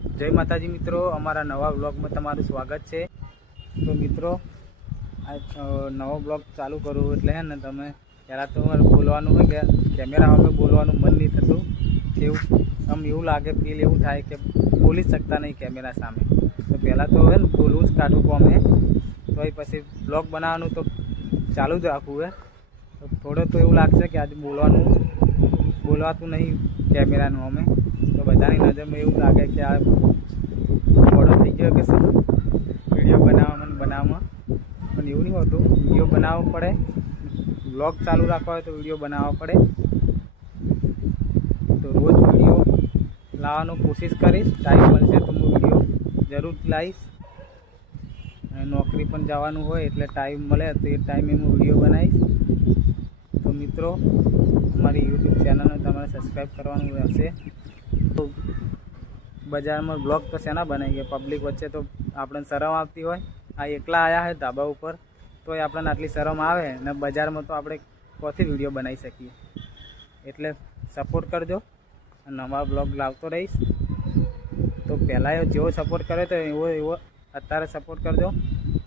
જય માતાજી મિત્રો, અમારા નવા બ્લોગમાં તમારું સ્વાગત છે. તો મિત્રો, આ નવો બ્લોગ ચાલુ કરું એટલે હે ને તમે પહેલાં તો બોલવાનું હોય કે કેમેરા અમે બોલવાનું મન નહીં થતું. એવું, આમ એવું લાગે ફીલ એવું થાય કે બોલી શકતા નહીં કેમેરા સામે. તો પહેલાં તો હે ને બોલવું જ કાઢવું અમે તો એ પછી બ્લોગ બનાવવાનું તો ચાલુ જ રાખવું હે. થોડો તો એવું લાગશે કે આજે બોલવાનું બોલવાતું નહીં કેમેરાનું અમે. તો બધાની નજરમાં એવું લાગે કે આ મોડો થઈ ગયો કે શું? વીડિયો બનાવવામાં બનાવવામાં પણ એવું નહીં હોતું. વીડિયો બનાવવો પડે. બ્લોગ ચાલુ રાખવા હોય તો વીડિયો બનાવવો પડે. તો રોજ વીડિયો લાવવાનો કોશિશ કરીશ. ટાઈમ મળશે તો હું વીડિયો જરૂર લાવીશ. અને નોકરી પણ જવાનું હોય એટલે ટાઈમ મળે તો એ ટાઈમે હું વીડિયો બનાવીશ. તો મિત્રો, અમારી યુટ્યુબ ચેનલને તમારે સબસ્ક્રાઈબ કરવાનું રહેશે. તો બજારમાં બ્લોગ તો શેના બનાવી ગયા? પબ્લિક વચ્ચે તો આપણને શરમ આવતી હોય. આ એકલા આવ્યા હોય ધાબા ઉપર તો એ આપણને આટલી શરમ આવે ને બજારમાં તો આપણે કોથી વીડિયો બનાવી શકીએ? એટલે સપોર્ટ કરજો. નવા બ્લોગ લાવતો રહીશ. તો પહેલાં જેવો સપોર્ટ કર્યો તો એવો એવો અત્યારે સપોર્ટ કરજો.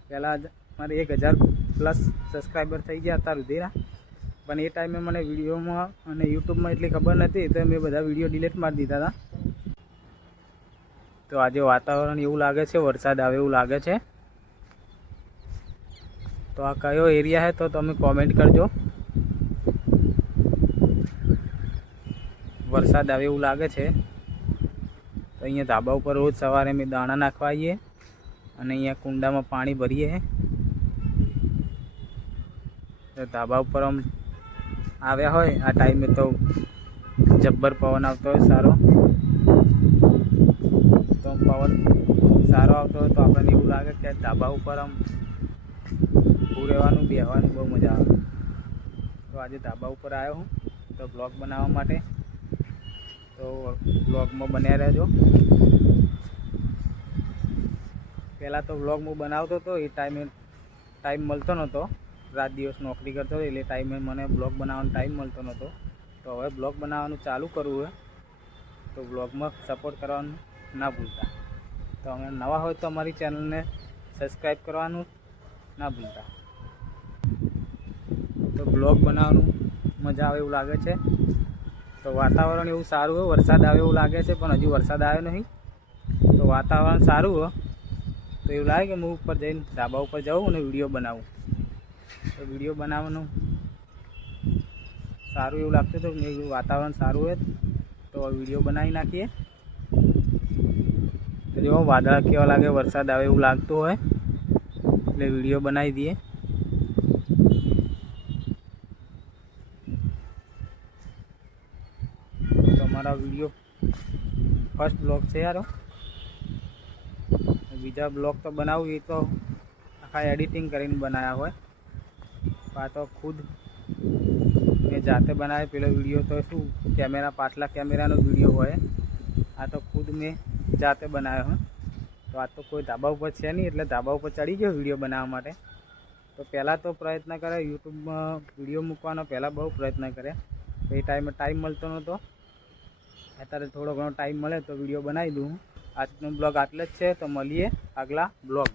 પહેલાં મારે એક હજાર પ્લસ સબસ્ક્રાઈબર થઈ ગયા અત્યાર સુધીના પણ એ ટાઈમે મને વિડીયોમાં અને યુટ્યુબમાં એટલી ખબર નથી તો મેં બધા વીડિયો ડિલીટ મારી દીધા હતા તો આજે વાતાવરણ એવું લાગે છે, વરસાદ આવે એવું લાગે છે. તો આ કયો એરિયા છે તો તમે કોમેન્ટ કરજો. વરસાદ આવે એવું લાગે છે. તો અહીંયા ધાબા ઉપર રોજ સવારે અમે દાણા નાખવા આવીએ અને અહીંયા કુંડામાં પાણી ભરીએ. ધાબા ઉપર આમ આવ્યા હોય, આ ટાઈમે તો જબ્બર પવન આવતો હોય, સારો. તો પવન સારો આવતો હોય તો આપણને એવું લાગે કે ધાબા ઉપર આમ ઊભું રહેવાનું, બેહવાનું બહુ મજા આવે. તો આજે ધાબા ઉપર આવ્યો હું, તો બ્લોગ બનાવવા માટે. તો બ્લોગમાં બન્યા રહેજો. પહેલાં તો બ્લોગ હું બનાવતો હતો એ ટાઈમે, ટાઈમ મળતો નહોતો. રાત દિવસ નોકરી કરતો હતો, એટલે ટાઈમે મને બ્લોગ બનાવવાનો ટાઈમ મળતો નહોતો. તો હવે બ્લોગ બનાવવાનું ચાલુ કરવું હોય તો બ્લોગમાં સપોર્ટ કરવાનું ના ભૂલતા. તો અમે નવા હોય તો અમારી ચેનલને સબસ્ક્રાઈબ કરવાનું ના ભૂલતા. તો બ્લોગ બનાવવાનું મજા આવે એવું લાગે છે. તો વાતાવરણ એવું સારું હોય, વરસાદ આવે એવું લાગે છે, પણ હજુ વરસાદ આવ્યો નહીં. તો વાતાવરણ સારું હોય, તો એવું લાગે કે હું ઉપર જઈને ધાબા ઉપર જાઉં અને વીડિયો બનાવું. તો વીડિયો બનાવવાનું. સારું એવું લાગતું હતું મેં વાતાવરણ સારું હોય તો વીડિયો બનાવી નાખીએ. તો જો, વાદળા કેવા લાગે, વરસાદ આવે એવું લાગતું હોય, એટલે વીડિયો બનાવી દઈએ. તમારા વીડિયો ફર્સ્ટ બ્લોગ છે યારો બીજા બ્લોગ તો બનાવું એ તો આખા એડિટિંગ કરીને બનાવ્યા હોય. આ તો ખુદ મેં જાતે બનાવે પેલો વીડિયો તો શું, કેમેરા, પાછલા કેમેરાનો વીડિયો હોય. આ તો ખુદ મેં જાતે બનાવ્યો હોય તો આ તો કોઈ ધાબા ઉપર છે નહીં, એટલે ધાબા ઉપર ચડી ગયો વીડિયો બનાવવા માટે. તો પહેલાં તો પ્રયત્ન કરે યુટ્યુબમાં વીડિયો મૂકવાનો પહેલાં બહુ પ્રયત્ન કરે એ ટાઈમે ટાઈમ મળતો નહોતો. અત્યારે થોડો ઘણો ટાઈમ મળે તો વીડિયો બનાવી દઉં. આજનો બ્લોગ આટલે જ છે, તો મળીએ આગલા બ્લોગ.